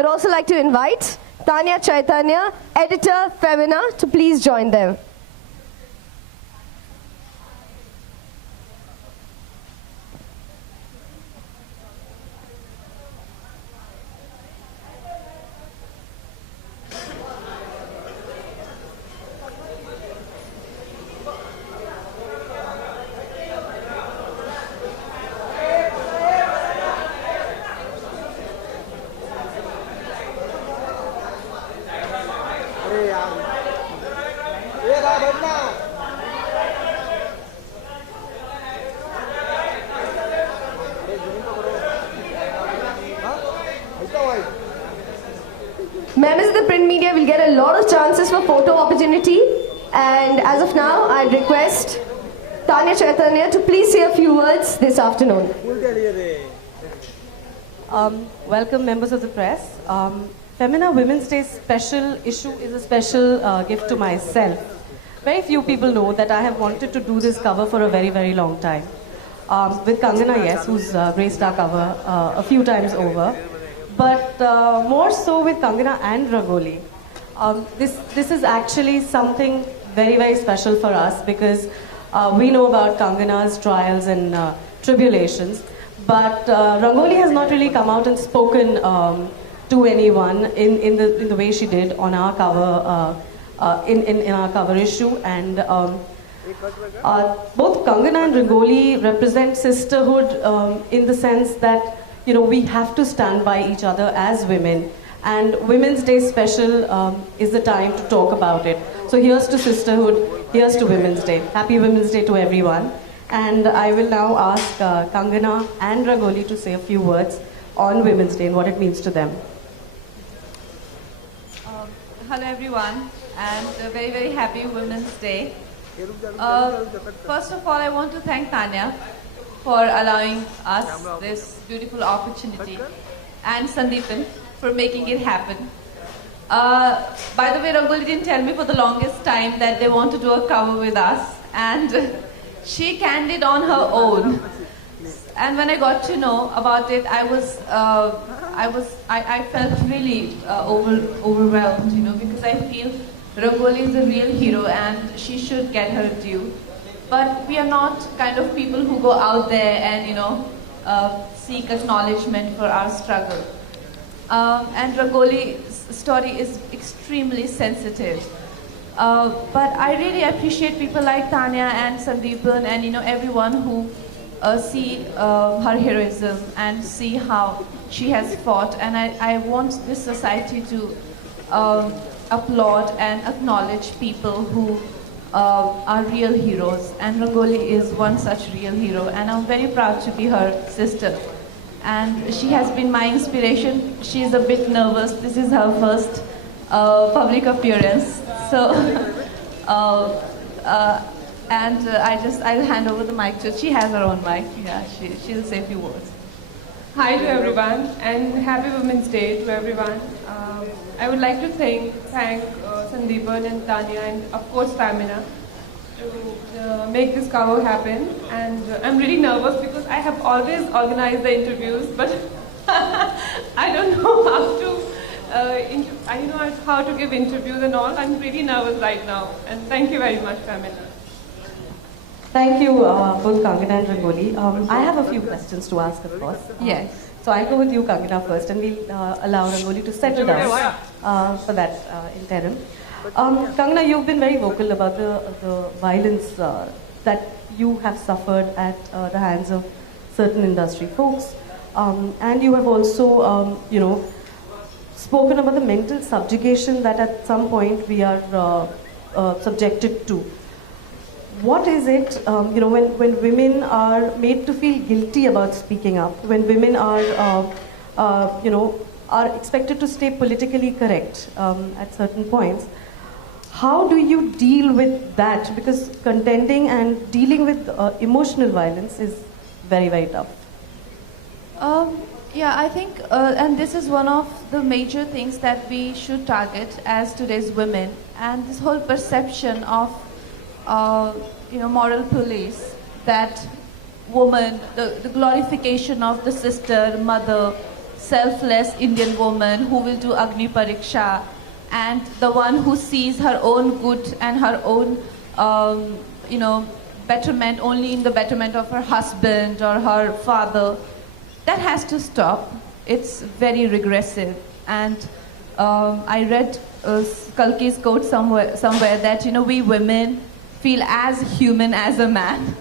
I'd also like to invite Tanya Chaitanya, editor, Femina, to please join them. Members of the print media will get a lot of chances for photo opportunity, and as of now, I request Tanya Chaitanya to please say a few words this afternoon. Welcome, members of the press. Femina Women's Day special issue is a special gift to myself. Very few people know that I have wanted to do this cover for a very, very long time. With Kangna, yes, who's graced our cover a few times over. But more so with Kangna and Rangoli. This is actually something very, very special for us because we know about Kangana's trials and tribulations. But Rangoli has not really come out and spoken to anyone in the way she did on our cover, in our cover issue. And both Kangna and Rangoli represent sisterhood in the sense that, you know, we have to stand by each other as women, and Women's Day special is the time to talk about it. So here's to sisterhood, here's to Women's Day. Happy Women's Day to everyone. And I will now ask Kangna and Rangoli to say a few words on Women's Day and what it means to them. Hello everyone, and a very, very happy Women's Day. First of all, I want to thank Tanya for allowing us this beautiful opportunity, and Sandeepan for making it happen. By the way, Rangoli didn't tell me for the longest time that they want to do a cover with us, and she canned it on her own. And when I got to know about it, I felt really overwhelmed, you know, because I feel Rangoli is a real hero and she should get her due. But we are not kind of people who go out there and, you know, seek acknowledgement for our struggle. And Rangoli's story is extremely sensitive. But I really appreciate people like Tanya and Sandeepan and, you know, everyone who see her heroism and see how she has fought. And I want this society to applaud and acknowledge people who are real heroes, and Rangoli is one such real hero, and I'm very proud to be her sister. And she has been my inspiration. She's a bit nervous. This is her first public appearance, so I'll hand over the mic to her. She has her own mic. Yeah, she'll say a few words. Hi to everyone, and happy Women's Day to everyone. I would like to thank Sandeepan and Tanya and of course Femina to make this cover happen. And I'm really nervous because I have always organized the interviews, but I don't know how to I don't know how to give interviews and all. I'm really nervous right now. And thank you very much, Femina. Thank you, both Kangna and Rangoli. I have a few questions to ask, of course. Yes. So I'll go with you, Kangna, first, and we'll allow Rangoli to settle down for that interim. Kangna, you've been very vocal about the violence that you have suffered at the hands of certain industry folks, and you have also, you know, spoken about the mental subjugation that at some point we are subjected to. What is it, you know, when women are made to feel guilty about speaking up, when women are, you know, are expected to stay politically correct at certain points, how do you deal with that? Because contending and dealing with emotional violence is very, very tough. Yeah, I think, and this is one of the major things that we should target as today's women, and this whole perception of you know, moral police, that woman, the glorification of the sister, mother, selfless Indian woman who will do Agni Pariksha, and the one who sees her own good and her own, betterment only in the betterment of her husband or her father. That has to stop. It's very regressive. And I read Kalki's quote somewhere that, we women feel as human as a man.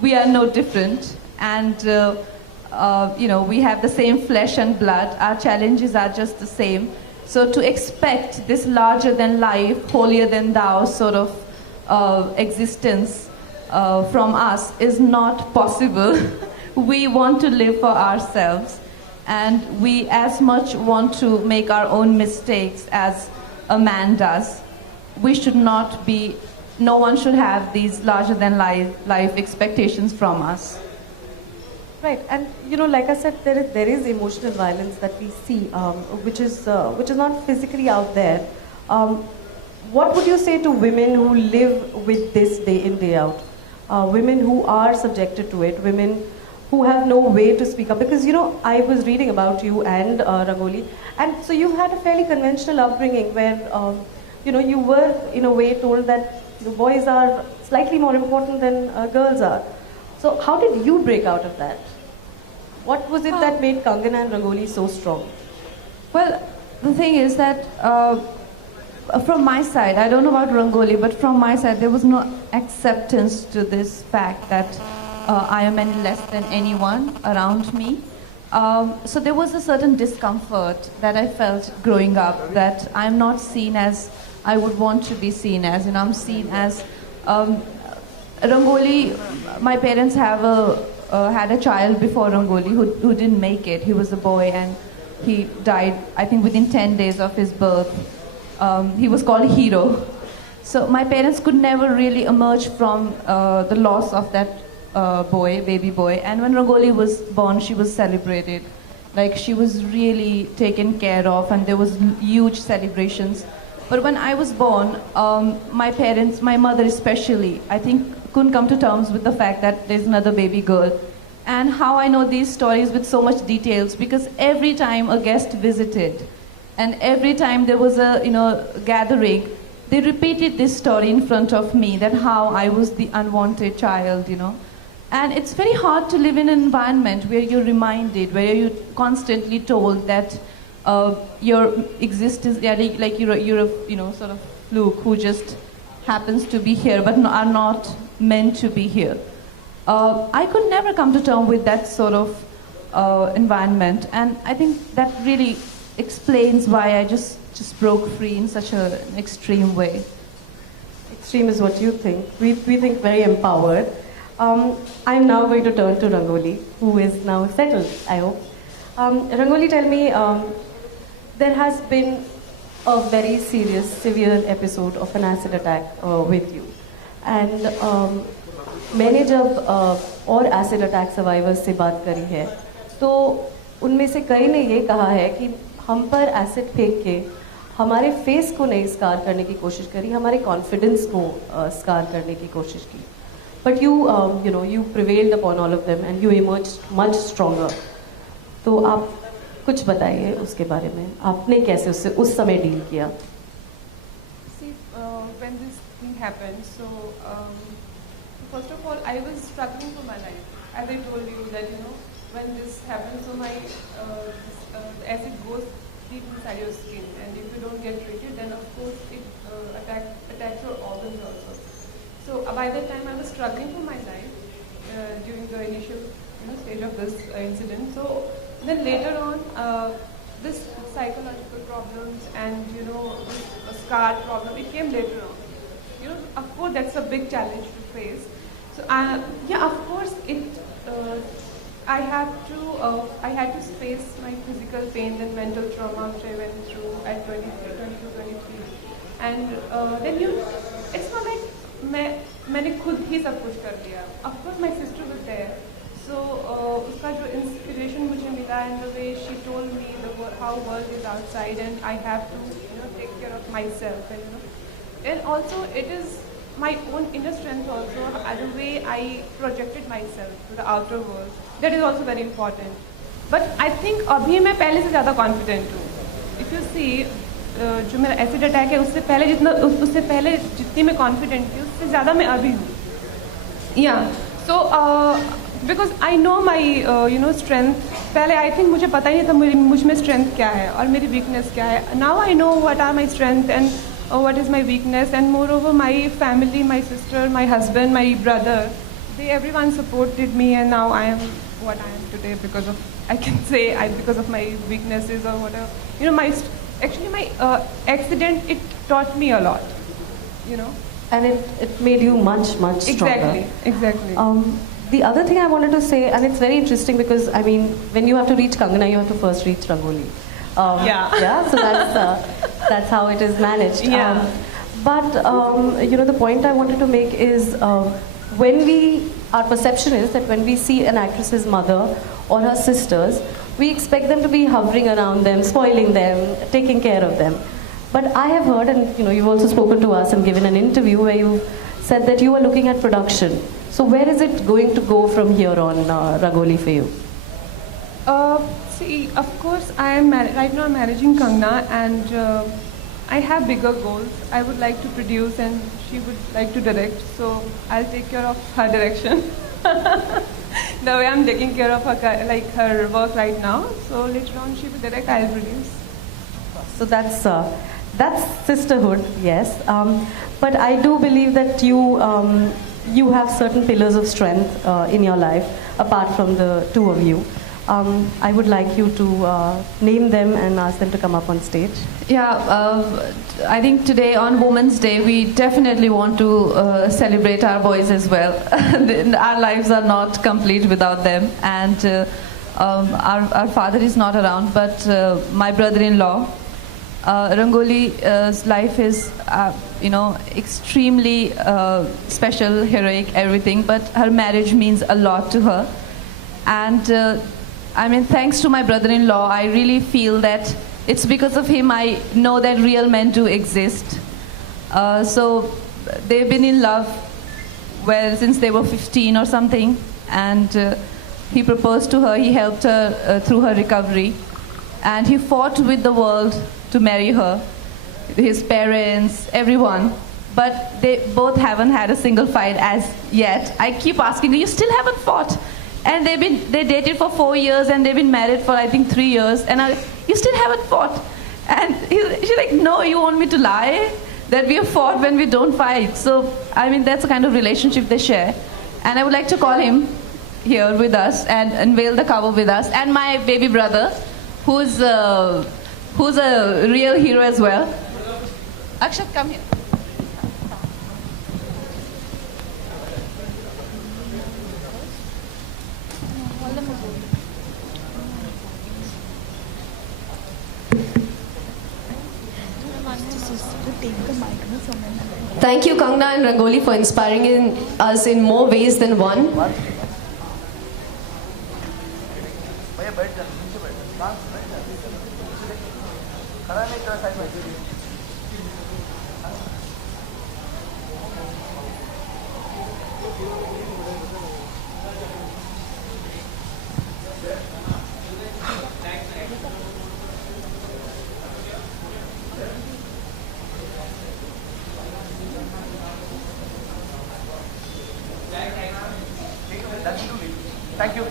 We are no different. And, we have the same flesh and blood. Our challenges are just the same. So to expect this larger than life, holier than thou sort of existence from us is not possible. We want to live for ourselves, and we as much want to make our own mistakes as a man does. We should not be, no one should have these larger than life expectations from us. Right, and like I said, there is emotional violence that we see, which is not physically out there. What would you say to women who live with this day in, day out? Women who are subjected to it, women who have no way to speak up. Because, I was reading about you and Rangoli, and so you had a fairly conventional upbringing where, you were in a way told that the boys are slightly more important than girls are. So how did you break out of that? What was it that made Kangna and Rangoli so strong? Well, the thing is that from my side, I don't know about Rangoli, but from my side, there was no acceptance to this fact that I am any less than anyone around me. So there was a certain discomfort that I felt growing up, that I'm not seen as I would want to be seen as. I'm seen as Rangoli. My parents had a child before Rangoli who didn't make it. He was a boy and he died, I think, within 10 days of his birth. He was called Hero. So my parents could never really emerge from the loss of that baby boy. And when Rangoli was born, she was celebrated. Like, she was really taken care of, and there was huge celebrations. But when I was born, my parents, my mother especially, I think couldn't come to terms with the fact that there's another baby girl. And how I know these stories with so much details, because every time a guest visited, and every time there was a gathering, they repeated this story in front of me, that how I was the unwanted child, And it's very hard to live in an environment where you're reminded, where you're constantly told that your existence, like you're a sort of fluke who just happens to be here, but are not meant to be here. I could never come to terms with that sort of environment, and I think that really explains why I just broke free in such an extreme way. Extreme is what you think. We think very empowered. I'm now going to turn to Rangoli, who is now settled, I hope. Rangoli, tell me, there has been a very serious, severe episode of an acid attack with you. And मैंने जब और acid attack survivors से बात करी है, तो उनमें से कई ने ये कहा है कि हम पर एसिड फेंक के हमारे फेस को नहीं स्कार करने की कोशिश करी, हमारे कॉन्फिडेंस को स्कार करने की कोशिश की. But you prevailed upon all of them and you emerged much stronger. तो आप कुछ बताइए उसके बारे में, आपने कैसे उससे उस समय डील किया? See, when this thing happened, so first of all, I was struggling for my life. As I told you that when this happens, so my the acid goes deep inside your skin, and if you don't get treated, then of course it attacks your organs also. So by that time I was struggling for my life during the initial stage of this incident. So then later on, this psychological problems and this scar problem, it came later on. Of course that's a big challenge to face. So yeah, of course it. I had to face my physical pain and mental trauma which I went through at 22, 23, and then it's not like मैंने खुद ही सब कुछ कर दिया. Of course my sister was there, so उसका जो inspiration मुझे मिला, and the way she told me how world is outside and I have to take care of myself, and also it is my own inner strength also, the way I projected myself to the outer world. That is also very important. But I think अभी मैं पहले से ज़्यादा confident हूँ. If you see, जो मेरा acid attack है उससे पहले जितनी मैं confident थी उससे ज़्यादा मैं अभी हूँ. Yeah. So because I know my strength. पहले I think मुझे पता ही नहीं था मुझ में strength क्या है और मेरी weakness क्या है. Now I know what are my strength and what is my weakness, and moreover my family, my sister, my husband, my brother, everyone supported me, and now I am what I am today because of, I can say, because of my weaknesses or whatever. My accident, it taught me a lot, And it made you much stronger. Exactly. The other thing I wanted to say, and it's very interesting because, I mean, when you have to reach Kangna, you have to first reach Rangoli. Yeah, so that's how it is managed. Yeah. But the point I wanted to make is our perception is that when we see an actress's mother or her sisters, we expect them to be hovering around them, spoiling them, taking care of them. But I have heard, and you've also spoken to us and given an interview where you said that you are looking at production. So where is it going to go from here on, Rangoli, for you? See, of course, right now I'm managing Kangna, and I have bigger goals. I would like to produce, and she would like to direct. So I'll take care of her direction. The way I'm taking care of her work right now. So later on, she will direct. I'll produce. So that's sisterhood, yes. But I do believe that you have certain pillars of strength in your life, apart from the two of you. I would like you to name them and ask them to come up on stage. Yeah, I think today on Women's Day, we definitely want to celebrate our boys as well. Our lives are not complete without them, and our father is not around, but my brother-in-law, Rangoli's life is, extremely special, heroic, everything, but her marriage means a lot to her. And thanks to my brother-in-law, I really feel that it's because of him I know that real men do exist. So they've been in love, since they were 15 or something, and he proposed to her, he helped her through her recovery, and he fought with the world to marry her, his parents, everyone. But they both haven't had a single fight as yet. I keep asking, you still haven't fought? And they dated for 4 years, and they've been married for I think 3 years, and you still haven't fought? And she's like, no, you want me to lie? That we have fought when we don't fight. So, that's the kind of relationship they share. And I would like to call him here with us and unveil the cover with us. And my baby brother, who's a real hero as well. Akshat, come here. Thank you, Kangna and Rangoli, for inspiring us in more ways than one.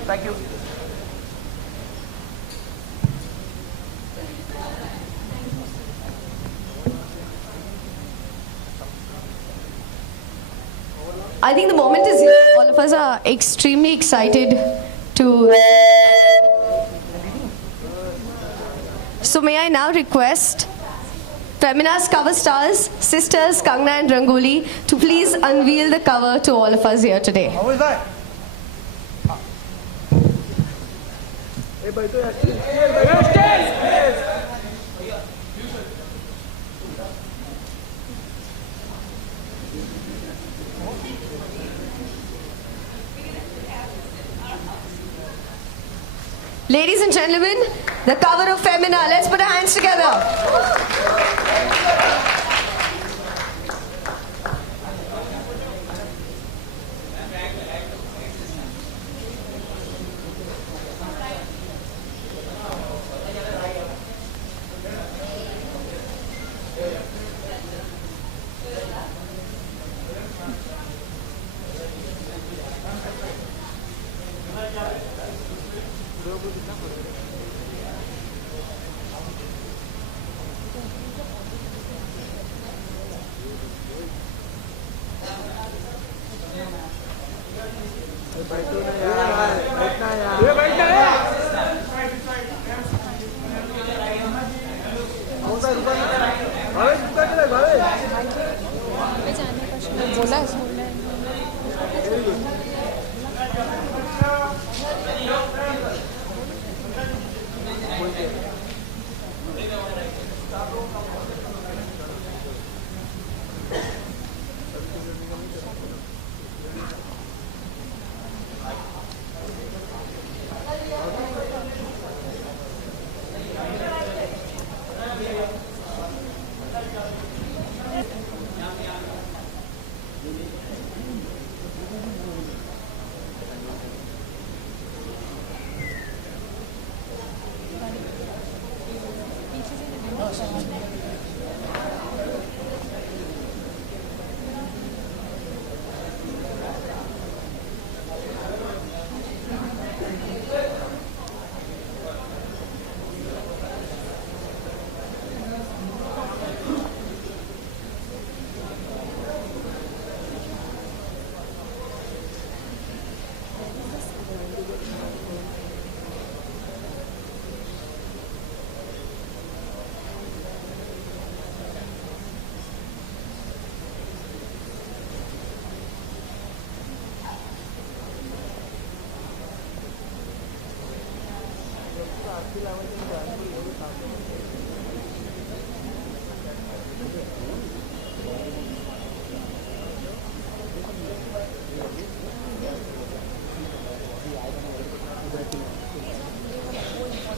Thank you. I think the moment is here. All of us are extremely excited to... So may I now request Femina's cover stars, sisters Kangna and Rangoli, to please unveil the cover to all of us here today. How is that? Ladies and gentlemen, the cover of Femina. Let's put our hands together.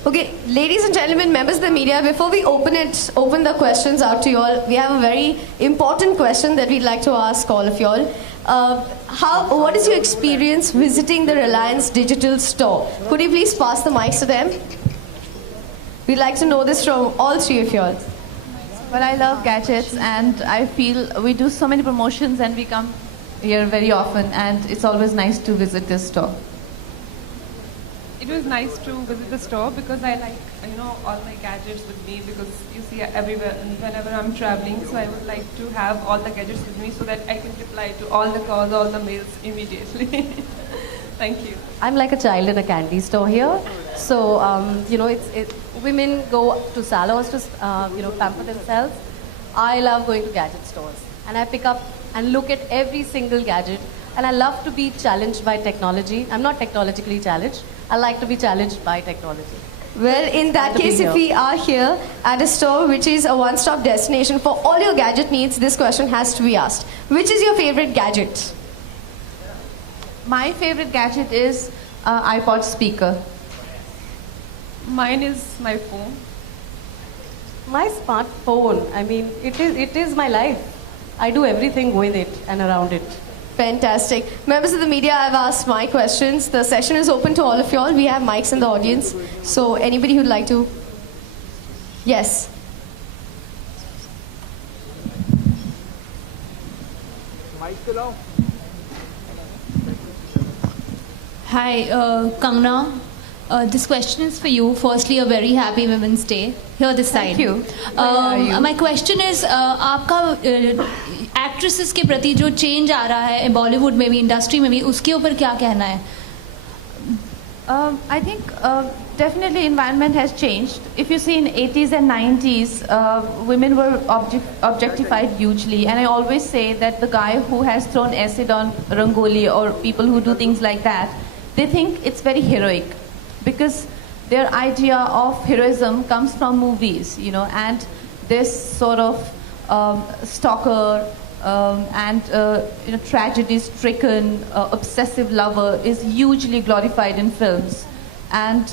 Okay, ladies and gentlemen, members of the media, before we open the questions out to you all, we have a very important question that we'd like to ask all of you all. What is your experience visiting the Reliance Digital store? Could you please pass the mics to them? We'd like to know this from all three of you all. Well, I love gadgets, and I feel we do so many promotions and we come here very often, and it's always nice to visit this store. It was nice to visit the store because I like, all my gadgets with me, because you see everywhere whenever I'm traveling, so I would like to have all the gadgets with me so that I can reply to all the calls, all the mails immediately. Thank you. I'm like a child in a candy store here. So, women go to salons to, pamper themselves. I love going to gadget stores. And I pick up and look at every single gadget. And I love to be challenged by technology. I'm not technologically challenged. I like to be challenged by technology. Well, in that case, if we are here at a store which is a one-stop destination for all your gadget needs, this question has to be asked. Which is your favorite gadget? My favorite gadget is iPod speaker. Mine is my phone. My smartphone, I mean, it is my life. I do everything with it and around it. Fantastic. Members of the media, I've asked my questions. The session is open to all of you all. We have mics in the audience. So anybody who'd like to? Yes. Hi, Kangna. This question is for you. Firstly, a very happy Women's Day. Here this side. Thank you. My question is, आपका actresses के प्रति जो change आ रहा है Bollywood में भी, industry में भी, उसके ऊपर क्या कहना है? I think definitely environment has changed. If you see in 80s and 90s, women were objectified hugely, and I always say that the guy who has thrown acid on Rangoli or people who do things like that, they think it's very heroic, because their idea of heroism comes from movies, and this sort of stalker and tragedy-stricken obsessive lover is hugely glorified in films, and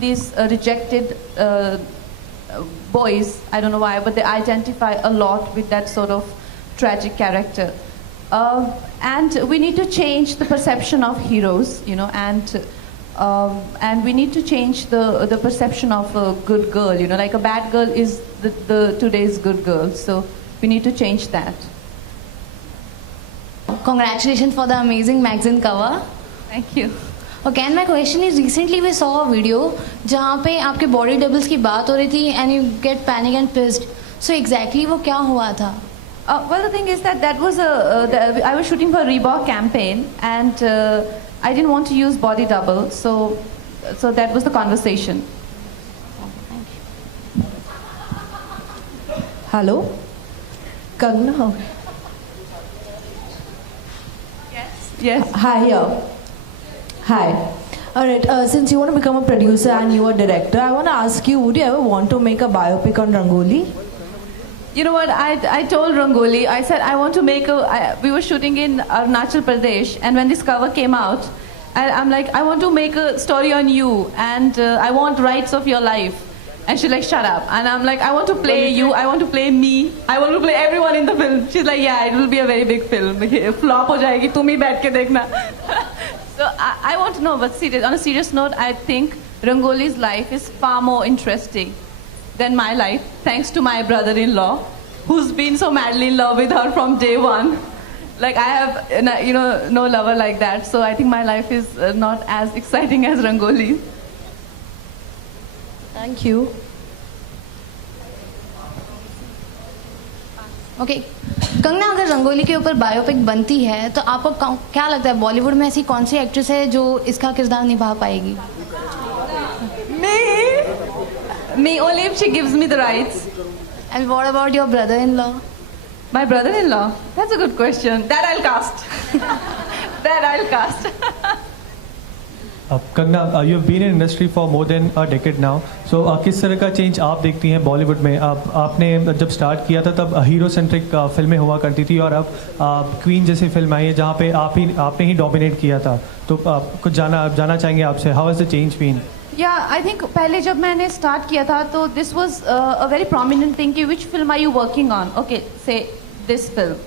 these rejected boys, I don't know why, but they identify a lot with that sort of tragic character. And we need to change the perception of heroes, and we need to change the perception of a good girl, like a bad girl is the today's good girl. So we need to change that. Congratulations for the amazing Magzine cover. Thank you. Okay, and my question is, recently we saw a video जहाँ पे आपके body doubles की बात हो रही थी and you get panic and pissed. So exactly वो क्या हुआ था? Well, the thing is that was I was shooting for a Reebok campaign, and I didn't want to use body double, so that was the conversation. Hello, Kangna. Yes. Hi, here. Hi. Alright, since you want to become a producer and you are a director, I want to ask you, would you ever want to make a biopic on Rangoli? You know what, I told Rangoli, I said I want to make we were shooting in Arunachal Pradesh, and when this cover came out, I'm like, I want to make a story on you, and I want rights of your life. And she's like, shut up. And I'm like, I want to play you, I want to play me, I want to play everyone in the film. She's like, yeah, it will be a very big film. Flop ho jayegi, tum hi baith ke dekhna. So I want to know, but on a serious note, I think Rangoli's life is far more interesting than my life, thanks to my brother-in-law, who's been so madly in love with her from day one. Like, I have, no lover like that, so I think my life is not as exciting as Rangoli's. Thank you. Okay Kangana, अगर रंगोली के ऊपर biopic बनती है तो आपको क्या लगता है बॉलीवुड में ऐसी कौन सी एक्ट्रेस है जो इसका किरदार निभा पाएगी? Me, only if she gives me the rights. And what about your brother-in-law? My brother-in-law? That's a good question. That I'll cast. That I'll cast. Kangna, you have been in industry for more than a decade now. So किस तरह का change आप देखती हैं बॉलीवुड में? आपने जब start किया था तब हीरो सेंट्रिक फिल्में हुआ करती थी और अब क्वीन जैसी फिल्म आई है जहाँ पे आपने ही डोमिनेट किया था. तो कुछ जाना चाहेंगे आपसे, how has the change been? Yeah, I think पहले जब मैंने start किया था तो this was a very prominent thing कि which film are you working on? Okay, say this film.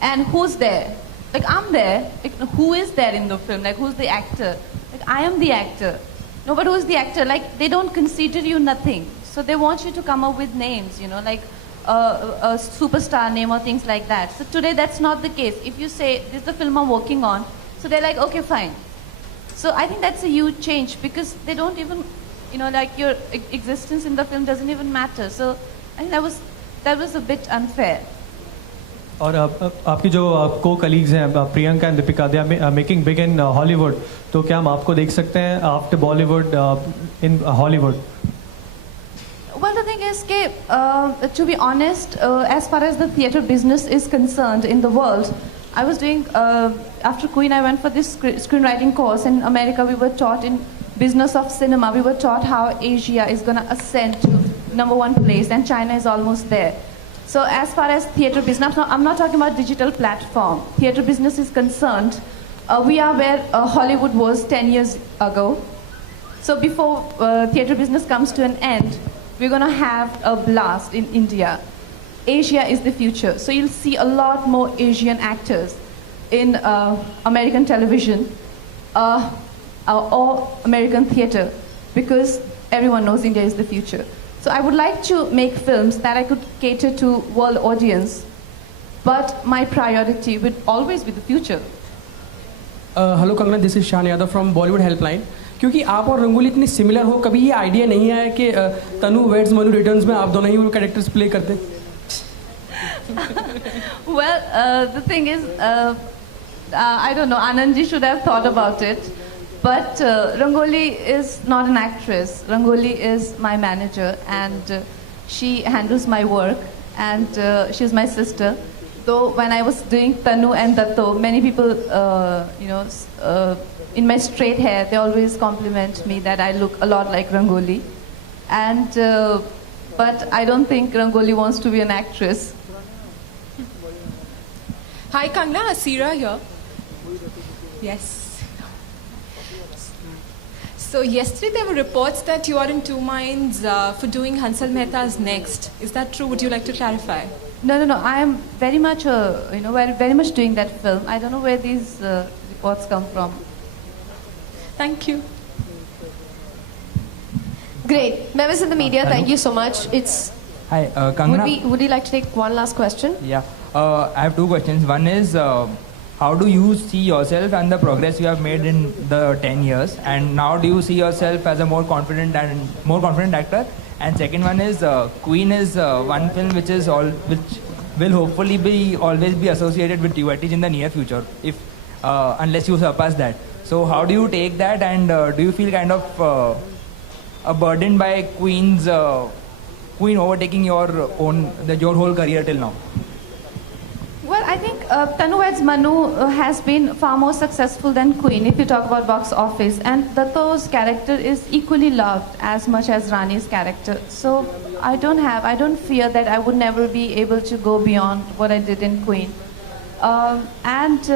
And who's there? Like, I'm there. Like, who is there in the film? Like, who's the actor? Like, I am the actor. No, but who's the actor? Like, they don't consider you nothing. So they want you to come up with names, like a superstar name or things like that. So today that's not the case. If you say, this is the film I'm working on, so they're like, okay, fine. So I think that's a huge change because they don't even, like your existence in the film doesn't even matter. So I think that was a bit unfair. और आपकी जो को colleagues हैं Priyanka and Deepika, they are making big in Hollywood, तो क्या हम आपको देख सकते हैं after Bollywood in Hollywood? Well, the thing is, to be honest, as far as the theatre business is concerned in the world, I was doing, after Queen, I went for this screenwriting course. In America, we were taught in business of cinema, we were taught how Asia is going to ascend to #1 place, and China is almost there. So as far as theatre business, I'm not talking about digital platform. Theatre business is concerned, we are where Hollywood was 10 years ago. So before theatre business comes to an end, we're going to have a blast in India. Asia is the future. So you'll see a lot more Asian actors in American television or American theatre because everyone knows India is the future. So I would like to make films that I could cater to world audience, but my priority would always be the future. Hello Kangna, this is Shan Yadav from Bollywood Helpline. क्योंकि आप और रंगोली इतनी similar हो, कभी ये idea नहीं आया कि तनु वेड्स मनु रिटर्न्स में आप दोनों ही वो कैरेक्टर्स प्ले करते? Well, the thing is, I don't know, Anandji should have thought about it. But Rangoli is not an actress. Rangoli is my manager, and she handles my work, and she's my sister. Though when I was doing Tanu and Datto, many people, in my straight hair, they always compliment me that I look a lot like Rangoli. And but I don't think Rangoli wants to be an actress. Hi Kangna, Asira here. Yes. So yesterday there were reports that you are in two minds for doing Hansal Mehta's Next. Is that true? Would you like to clarify? No. I am very much, very much doing that film. I don't know where these reports come from. Thank you. Great. Members of the media, thank you so much. Hi, Kangna. Would you like to take one last question? Yeah. I have two questions. One is, how do you see yourself and the progress you have made in the 10 years? And now do you see yourself as a more confident actor? And second one is, Queen is one film which will hopefully always be associated with you, at least in the near future, if unless you surpass that. So how do you take that, and do you feel kind of a burden by Queen overtaking your whole career till now? Well, I think Tanu Weds Manu has been far more successful than Queen if you talk about box office, and Datta's character is equally loved as much as Rani's character. So I don't fear that I would never be able to go beyond what I did in Queen. And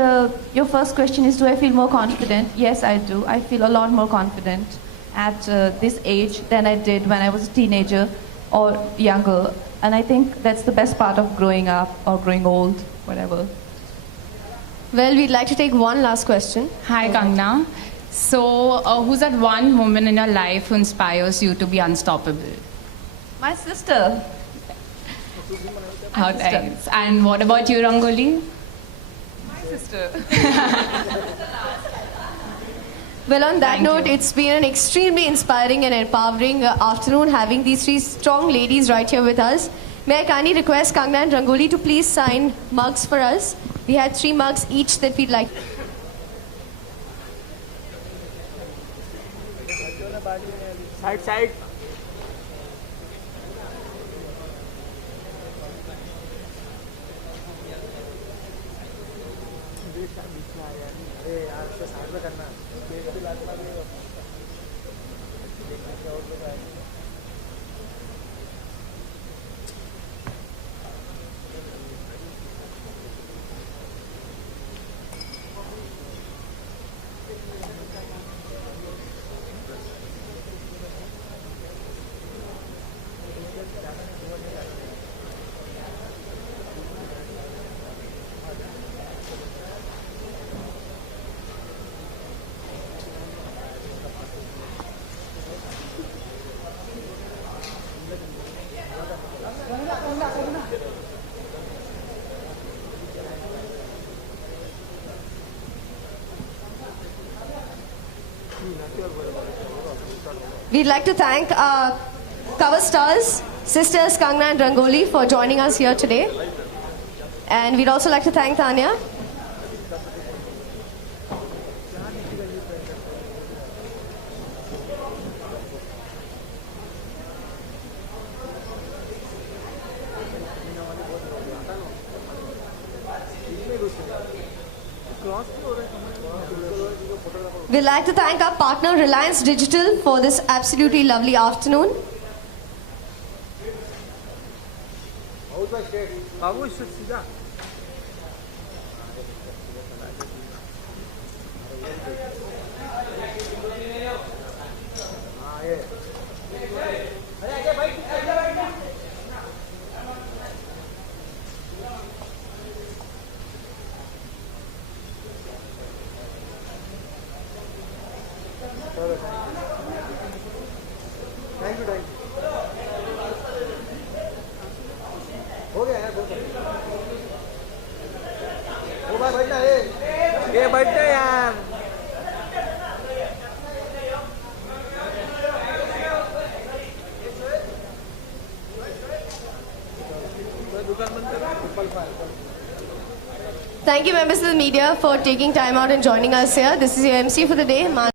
your first question is, do I feel more confident? Yes, I do. I feel a lot more confident at this age than I did when I was a teenager or younger. And I think that's the best part of growing up or growing old, whatever. Well, we'd like to take one last question. Hi, Kangna. So, who's that one woman in your life who inspires you to be unstoppable? My sister. How nice. And what about you, Rangoli? My sister. Well, on that note, it's been an extremely inspiring and empowering afternoon having these three strong ladies right here with us. May I kindly request Kangna and Rangoli to please sign mugs for us. We had 3 mugs each that we'd like. Side. We'd like to thank our cover stars, sisters Kangna and Rangoli, for joining us here today. And we'd also like to thank Tanya. We'd like to thank our partner Reliance Digital for this absolutely lovely afternoon. Thank you, members of the media, for taking time out and joining us here. This is your MC for the day,